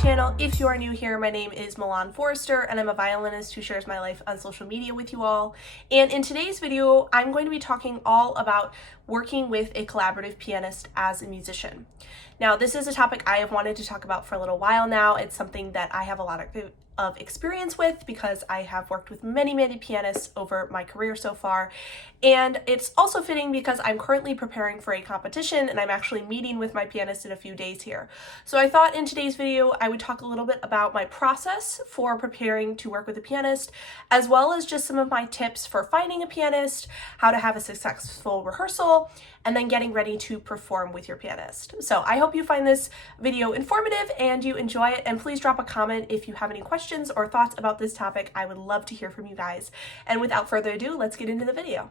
channel. If you are new here, my name is Milan and I'm a violinist who shares my life on social media with you all. And in today's video, I'm going to be talking all about working with a collaborative pianist as a musician. Now, this is a topic I have wanted to talk about for a little while now. It's something that I have a lot of experience with because I have worked with many pianists over my career so far. And it's also fitting because I'm currently preparing for a competition and I'm actually meeting with my pianist in a few days here. So I thought in today's video I would talk a little bit about my process for preparing to work with a pianist, as well as just some of my tips for finding a pianist, how to have a successful rehearsal, and then getting ready to perform with your pianist. So I hope you find this video informative and you enjoy it, and please drop a comment if you have any questions or thoughts about this topic. I would love to hear from you guys. And without further ado, let's get into the video.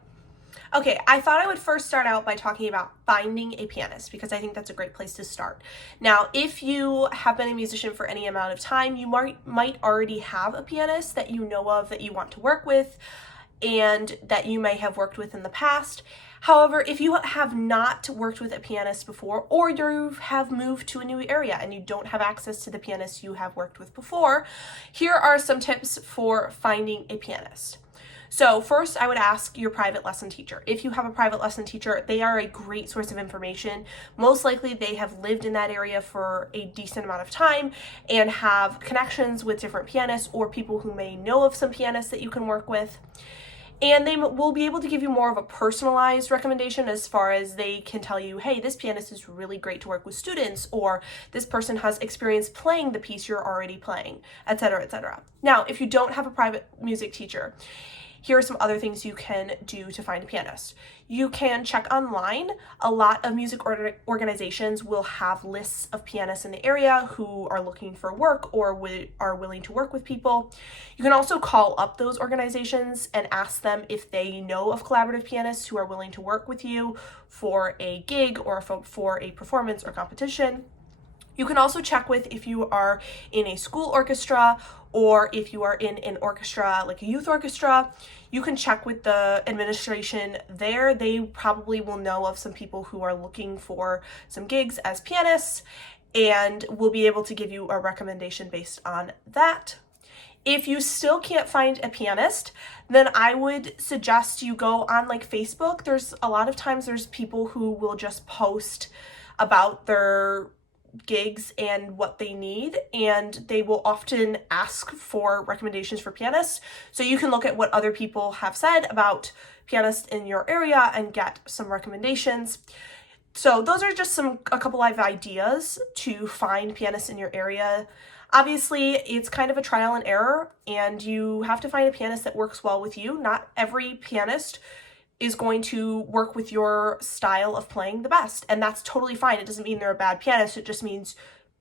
Okay, I thought I would first start out by talking about finding a pianist because I think that's a great place to start. Now, if you have been a musician for any amount of time, you might already have a pianist that you know of that you want to work with and that you may have worked with in the past. However, if you have not worked with a pianist before, or you have moved to a new area and you don't have access to the pianist you have worked with before, here are some tips for finding a pianist. So first, I would ask your private lesson teacher. If you have a private lesson teacher, they are a great source of information. Most likely they have lived in that area for a decent amount of time and have connections with different pianists or people who may know of some pianists that you can work with. And they will be able to give you more of a personalized recommendation as far as they can tell you, hey, this pianist is really great to work with students, or this person has experience playing the piece you're already playing, etc., etc. Now, if you don't have a private music teacher, here are some other things you can do to find a pianist. You can check online. A lot of music organizations will have lists of pianists in the area who are looking for work or are willing to work with people. You can also call up those organizations and ask them if they know of collaborative pianists who are willing to work with you for a gig or for a performance or competition. You can also check with if you are in a school orchestra or if you are in an orchestra, like a youth orchestra. You can check with the administration there. They probably will know of some people who are looking for some gigs as pianists and will be able to give you a recommendation based on that. If you still can't find a pianist, then I would suggest you go on like Facebook. There's a lot of times there's people who will just post about their gigs and what they need, and they will often ask for recommendations for pianists. So you can look at what other people have said about pianists in your area and get some recommendations. So those are just a couple of ideas to find pianists in your area. Obviously, it's kind of a trial and error, and you have to find a pianist that works well with you. Not every pianist is going to work with your style of playing the best, and that's totally fine. It doesn't mean they're a bad pianist. It just means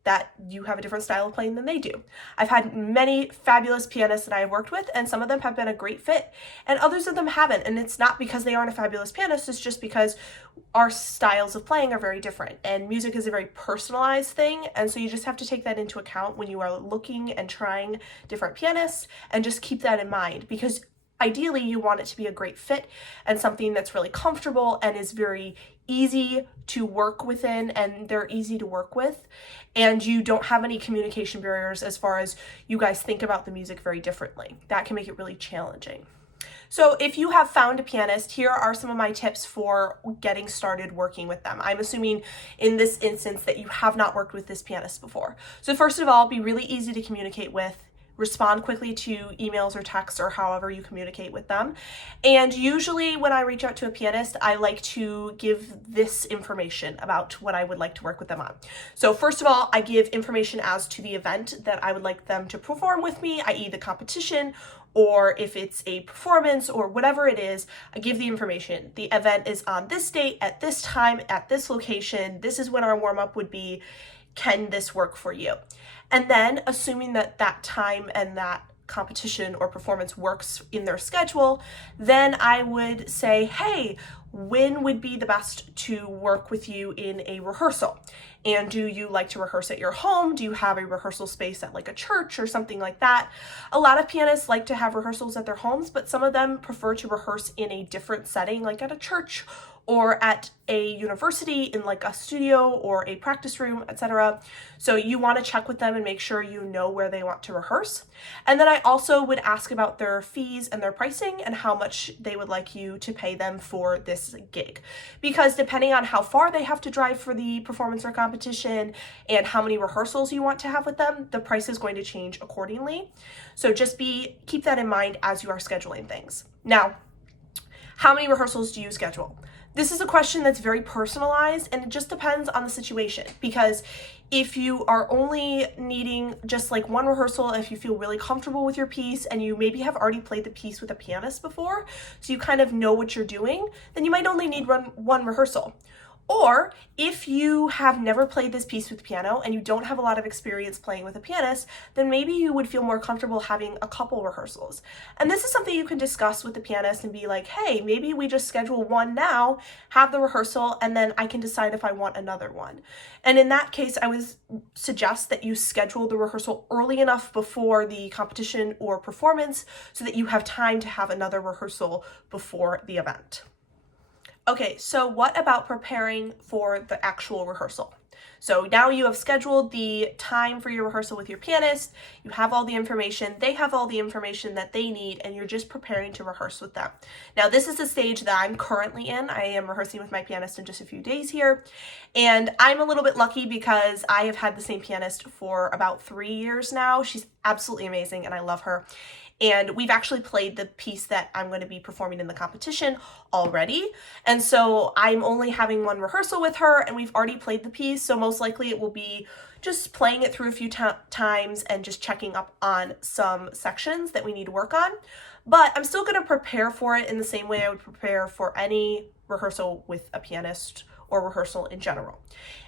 that you have a different style of playing than they do. I've had many fabulous pianists that I have worked with, and some of them have been a great fit, and others of them haven't. And it's not because they aren't a fabulous pianist, it's just because our styles of playing are very different, and music is a very personalized thing, and so you just have to take that into account when you are looking and trying different pianists, and just keep that in mind, because ideally, you want it to be a great fit and something that's really comfortable and is very easy to work within, and they're easy to work with, and you don't have any communication barriers as far as you guys think about the music very differently. That can make it really challenging. So if you have found a pianist, here are some of my tips for getting started working with them. I'm assuming in this instance that you have not worked with this pianist before. So first of all, be really easy to communicate with. Respond quickly to emails or texts or however you communicate with them. And usually when I reach out to a pianist, I like to give this information about what I would like to work with them on. So first of all, I give information as to the event that I would like them to perform with me, i.e. the competition, or if it's a performance or whatever it is, I give the information. The event is on this date, at this time, at this location. This is when our warm-up would be. Can this work for you? And then, assuming that that time and that competition or performance works in their schedule, then I would say, hey, when would be the best to work with you in a rehearsal? And do you like to rehearse at your home? Do you have a rehearsal space at like a church or something like that? A lot of pianists like to have rehearsals at their homes, but some of them prefer to rehearse in a different setting, like at a church or at a university in like a studio or a practice room, etc. So you want to check with them and make sure you know where they want to rehearse. And then I also would ask about their fees and their pricing and how much they would like you to pay them for this gig. Because depending on how far they have to drive for the performance or competition and how many rehearsals you want to have with them, the price is going to change accordingly. So just keep that in mind as you are scheduling things. Now, how many rehearsals do you schedule? This is a question that's very personalized, and it just depends on the situation, because if you are only needing just like one rehearsal, if you feel really comfortable with your piece and you maybe have already played the piece with a pianist before, so you kind of know what you're doing, then you might only need one rehearsal. Or if you have never played this piece with piano and you don't have a lot of experience playing with a pianist, then maybe you would feel more comfortable having a couple rehearsals. And this is something you can discuss with the pianist and be like, hey, maybe we just schedule one now, have the rehearsal, and then I can decide if I want another one. And in that case, I would suggest that you schedule the rehearsal early enough before the competition or performance so that you have time to have another rehearsal before the event. Okay, so what about preparing for the actual rehearsal? So now you have scheduled the time for your rehearsal with your pianist, you have all the information, they have all the information that they need, and you're just preparing to rehearse with them. Now this is the stage that I'm currently in. I am rehearsing with my pianist in just a few days here, and I'm a little bit lucky because I have had the same pianist for about 3 years now. She's absolutely amazing and I love her. And we've actually played the piece that I'm going to be performing in the competition already. And so I'm only having one rehearsal with her and we've already played the piece. So most likely it will be just playing it through a few times and just checking up on some sections that we need to work on. But I'm still going to prepare for it in the same way I would prepare for any rehearsal with a pianist or rehearsal in general.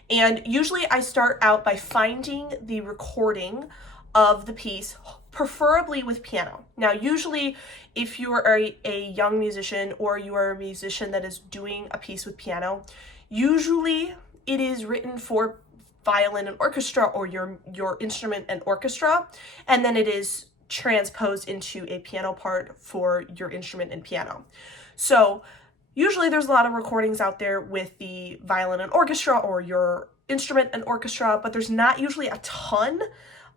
And usually I start out by finding the recording of the piece, preferably with piano. Now, usually if you are a young musician or you are a musician that is doing a piece with piano, usually it is written for violin and orchestra or your instrument and orchestra, and then it is transposed into a piano part for your instrument and piano. So usually there's a lot of recordings out there with the violin and orchestra or your instrument and orchestra, but there's not usually a ton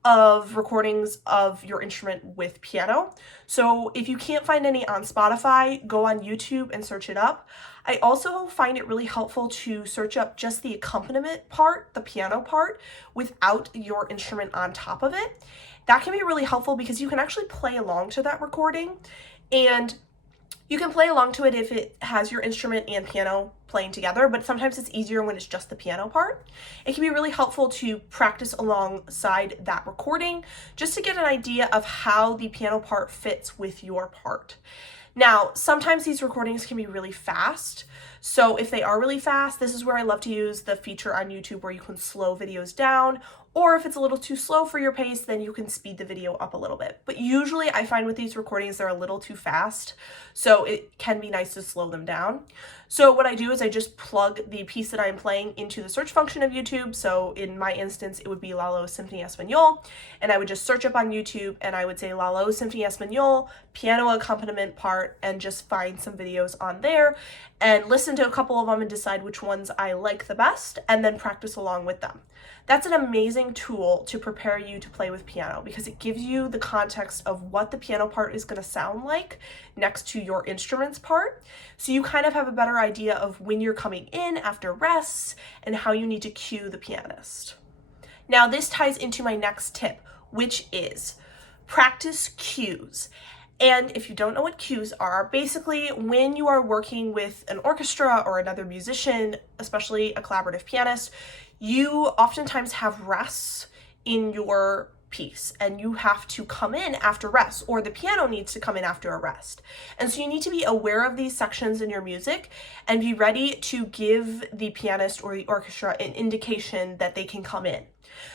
of recordings of your instrument with piano. So if you can't find any on Spotify, go on YouTube and search it up. I also find it really helpful to search up just the accompaniment part, the piano part, without your instrument on top of it. That can be really helpful because you can actually play along to that recording, and you can play along to it if it has your instrument and piano playing together, but sometimes it's easier when it's just the piano part. It can be really helpful to practice alongside that recording just to get an idea of how the piano part fits with your part. Now, sometimes these recordings can be really fast. So if they are really fast, this is where I love to use the feature on YouTube where you can slow videos down, or if it's a little too slow for your pace, then you can speed the video up a little bit. But usually I find with these recordings, they're a little too fast, so it can be nice to slow them down. So what I do is I just plug the piece that I'm playing into the search function of YouTube. So in my instance, it would be Lalo Symphony Espagnole, and I would just search up on YouTube and I would say Lalo Symphony Espagnole, piano accompaniment part, and just find some videos on there and listen to a couple of them and decide which ones I like the best and then practice along with them. That's an amazing tool to prepare you to play with piano because it gives you the context of what the piano part is going to sound like next to your instruments part. So you kind of have a better idea of when you're coming in after rests and how you need to cue the pianist. Now this ties into my next tip, which is practice cues. And if you don't know what cues are, basically when you are working with an orchestra or another musician, especially a collaborative pianist, you oftentimes have rests in your piece and you have to come in after rest, or the piano needs to come in after a rest. And so you need to be aware of these sections in your music and be ready to give the pianist or the orchestra an indication that they can come in.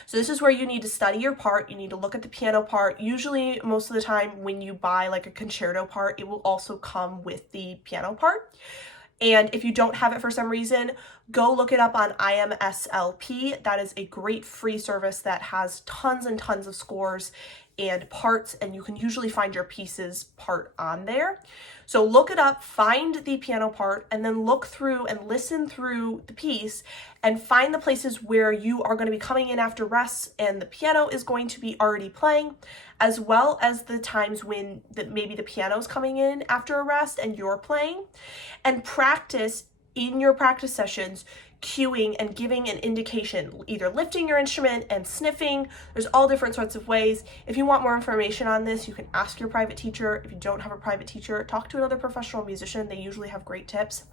So this is where you need to study your part. You need to look at the piano part. Usually, most of the time when you buy like a concerto part, it will also come with the piano part. And if you don't have it for some reason, go look it up on IMSLP. That is a great free service that has tons and tons of scores and parts, and you can usually find your pieces part on there. So look it up, find the piano part, and then look through and listen through the piece and find the places where you are going to be coming in after rests and the piano is going to be already playing, as well as the times when maybe the piano's coming in after a rest and you're playing, and practice in your practice sessions cueing and giving an indication, either lifting your instrument and sniffing. There's all different sorts of ways. If you want more information on this, you can ask your private teacher. If you don't have a private teacher, talk to another professional musician. They usually have great tips.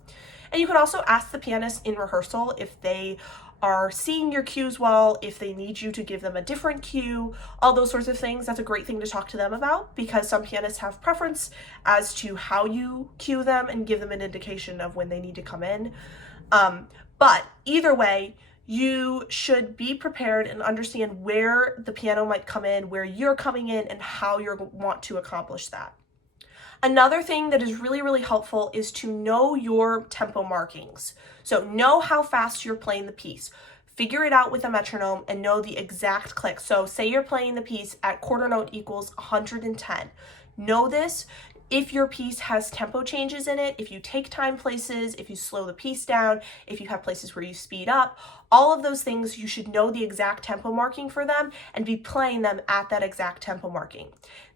And you can also ask the pianist in rehearsal if they are seeing your cues well, if they need you to give them a different cue, all those sorts of things. That's a great thing to talk to them about, because some pianists have preference as to how you cue them and give them an indication of when they need to come in. But either way, you should be prepared and understand where the piano might come in, where you're coming in, and how you want to accomplish that. Another thing that is really, really helpful is to know your tempo markings. So know how fast you're playing the piece. Figure it out with a metronome and know the exact click. So say you're playing the piece at quarter note equals 110. Know this. If your piece has tempo changes in it, if you take time places, if you slow the piece down, if you have places where you speed up, all of those things, you should know the exact tempo marking for them and be playing them at that exact tempo marking.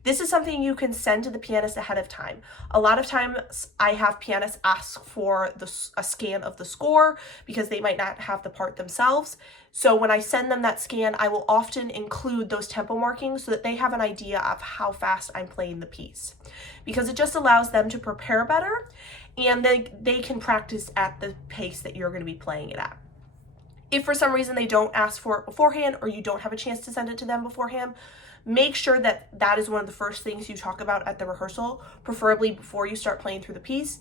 This is something you can send to the pianist ahead of time. A lot of times I have pianists ask for a scan of the score because they might not have the part themselves. So when I send them that scan, I will often include those tempo markings so that they have an idea of how fast I'm playing the piece, because it just allows them to prepare better and they can practice at the pace that you're going to be playing it at. If for some reason they don't ask for it beforehand, or you don't have a chance to send it to them beforehand, make sure that that is one of the first things you talk about at the rehearsal, preferably before you start playing through the piece.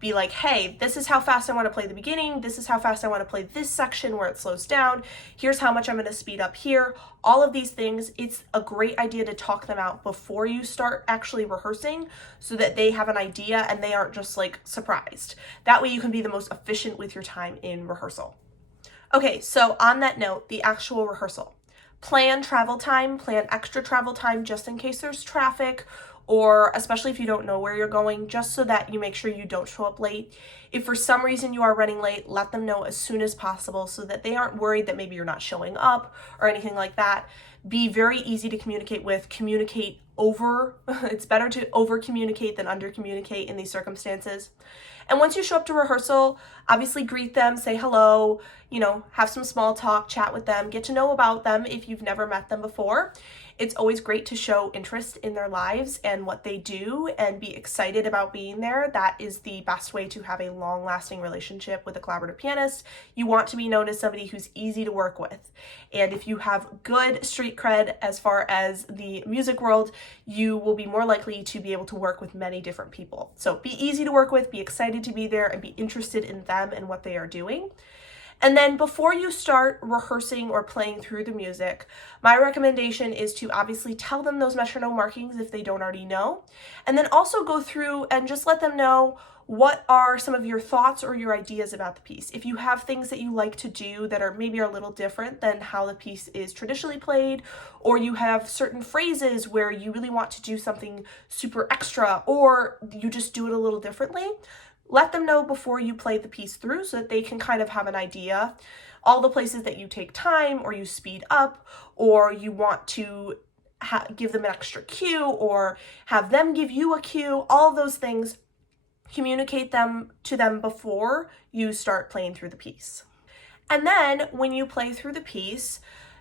Be like, hey, this is how fast I want to play the beginning. This is how fast I want to play this section where it slows down. Here's how much I'm going to speed up here. All of these things, it's a great idea to talk them out before you start actually rehearsing so that they have an idea and they aren't just like surprised. That way you can be the most efficient with your time in rehearsal. Okay, so on that note, the actual rehearsal. Plan travel time, plan extra travel time just in case there's traffic, or especially if you don't know where you're going, just so that you make sure you don't show up late. If for some reason you are running late, let them know as soon as possible so that they aren't worried that maybe you're not showing up or anything like that. Be very easy to communicate with. Communicate over. It's better to over communicate than under communicate in these circumstances. And once you show up to rehearsal, obviously greet them, say hello, have some small talk, chat with them, get to know about them if you've never met them before. It's always great to show interest in their lives and what they do and be excited about being there. That is the best way to have a long-lasting relationship with a collaborative pianist. You want to be known as somebody who's easy to work with. And if you have good street cred as far as the music world, you will be more likely to be able to work with many different people. So be easy to work with, be excited to be there, and be interested in them and what they are doing. And then before you start rehearsing or playing through the music, my recommendation is to obviously tell them those metronome markings if they don't already know, and then also go through and just let them know what are some of your thoughts or your ideas about the piece. If you have things that you like to do that are maybe a little different than how the piece is traditionally played, or you have certain phrases where you really want to do something super extra, or you just do it a little differently, let them know before you play the piece through so that they can kind of have an idea. All the places that you take time or you speed up or you want to give them an extra cue or have them give you a cue, all of those things, communicate them to them before you start playing through the piece. And then when you play through the piece,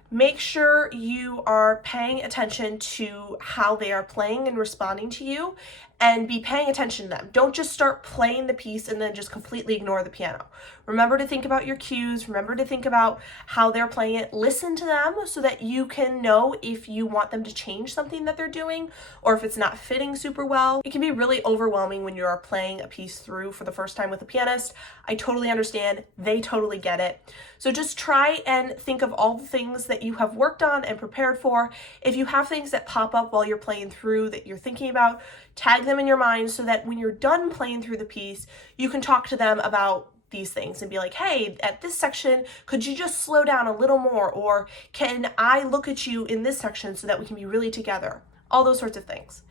make sure you are paying attention to how they are playing and responding to you, and be paying attention to them. Don't just start playing the piece and then just completely ignore the piano. Remember to think about your cues, remember to think about how they're playing it, listen to them so that you can know if you want them to change something that they're doing or if it's not fitting super well. It can be really overwhelming when you are playing a piece through for the first time with a pianist. I totally understand, they totally get it. So just try and think of all the things that you have worked on and prepared for. If you have things that pop up while you're playing through that you're thinking about, tag them in your mind so that when you're done playing through the piece, you can talk to them about these things and be like, hey, at this section, could you just slow down a little more? Or can I look at you in this section so that we can be really together? All those sorts of things.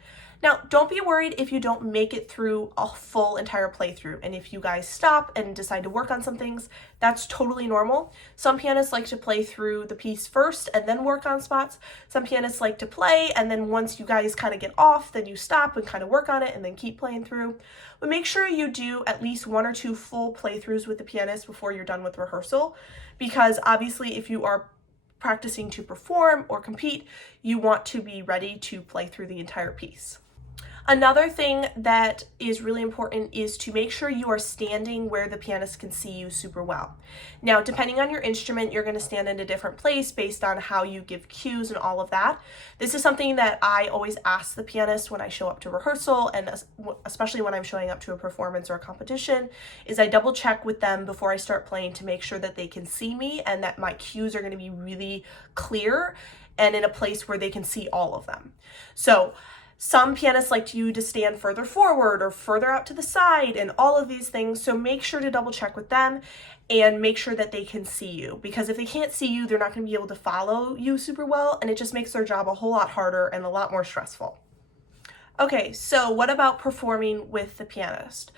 Now, don't be worried if you don't make it through a full entire playthrough. And if you guys stop and decide to work on some things, that's totally normal. Some pianists like to play through the piece first and then work on spots. Some pianists like to play, and then once you guys kind of get off, then you stop and kind of work on it and then keep playing through. But make sure you do at least 1 or 2 full playthroughs with the pianist before you're done with rehearsal, because obviously if you are practicing to perform or compete, you want to be ready to play through the entire piece. Another thing that is really important is to make sure you are standing where the pianist can see you super well. Now, depending on your instrument, you're going to stand in a different place based on how you give cues and all of that. This is something that I always ask the pianist when I show up to rehearsal, and especially when I'm showing up to a performance or a competition, is I double check with them before I start playing to make sure that they can see me and that my cues are going to be really clear and in a place where they can see all of them. So some pianists like you to stand further forward or further out to the side and all of these things. So make sure to double check with them and make sure that they can see you, because if they can't see you, they're not going to be able to follow you super well, and it just makes their job a whole lot harder and a lot more stressful. Okay, so what about performing with the pianist?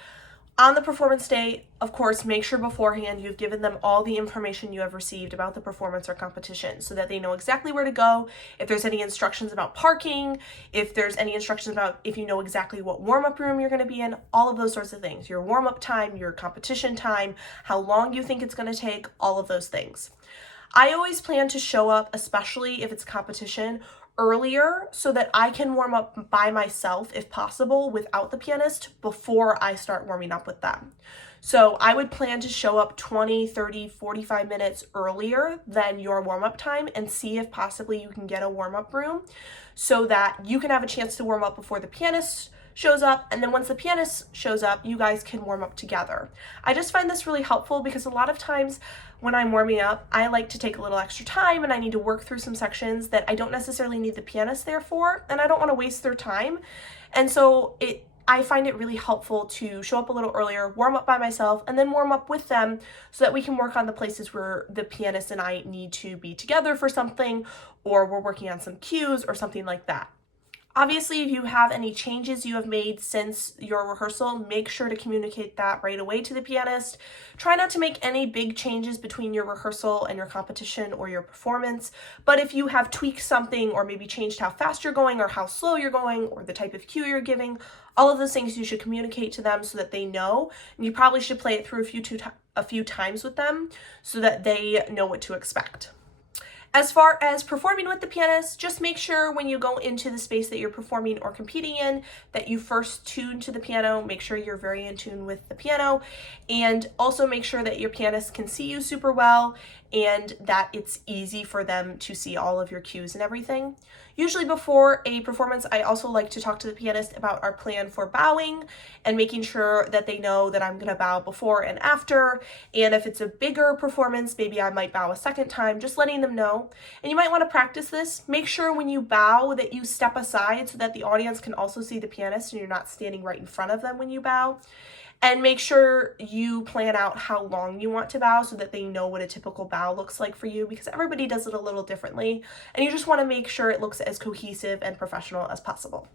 On the performance day, of course, make sure beforehand you've given them all the information you have received about the performance or competition so that they know exactly where to go, if there's any instructions about parking, if there's any instructions about if you know exactly what warm-up room you're going to be in, all of those sorts of things. Your warm-up time, your competition time, how long you think it's going to take, all of those things. I always plan to show up, especially if it's competition, earlier so that I can warm up by myself if possible without the pianist before I start warming up with them. So I would plan to show up 20, 30, 45 minutes earlier than your warm-up time and see if possibly you can get a warm-up room so that you can have a chance to warm up before the pianist shows up, and then once the pianist shows up, you guys can warm up together. I just find this really helpful because a lot of times when I'm warming up, I like to take a little extra time and I need to work through some sections that I don't necessarily need the pianist there for, and I don't want to waste their time. And so I find it really helpful to show up a little earlier, warm up by myself, and then warm up with them so that we can work on the places where the pianist and I need to be together for something, or we're working on some cues or something like that. Obviously, if you have any changes you have made since your rehearsal, make sure to communicate that right away to the pianist. Try not to make any big changes between your rehearsal and your competition or your performance, but if you have tweaked something or maybe changed how fast you're going or how slow you're going or the type of cue you're giving, all of those things you should communicate to them so that they know, and you probably should play it through a few times with them so that they know what to expect. As far as performing with the pianist, just make sure when you go into the space that you're performing or competing in that you first tune to the piano. Make sure you're very in tune with the piano, and also make sure that your pianist can see you super well and that it's easy for them to see all of your cues and everything. Usually before a performance, I also like to talk to the pianist about our plan for bowing and making sure that they know that I'm going to bow before and after. And if it's a bigger performance, maybe I might bow a second time, just letting them know. And you might want to practice this. Make sure when you bow that you step aside so that the audience can also see the pianist and you're not standing right in front of them when you bow. And make sure you plan out how long you want to bow so that they know what a typical bow looks like for you, because everybody does it a little differently, and you just want to make sure it looks as cohesive and professional as possible.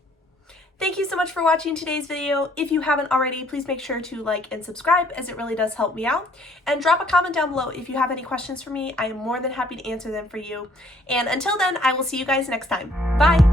Thank you so much for watching today's video. If you haven't already, please make sure to like and subscribe, as it really does help me out. And drop a comment down below if you have any questions for me. I am more than happy to answer them for you. And until then, I will see you guys next time. Bye!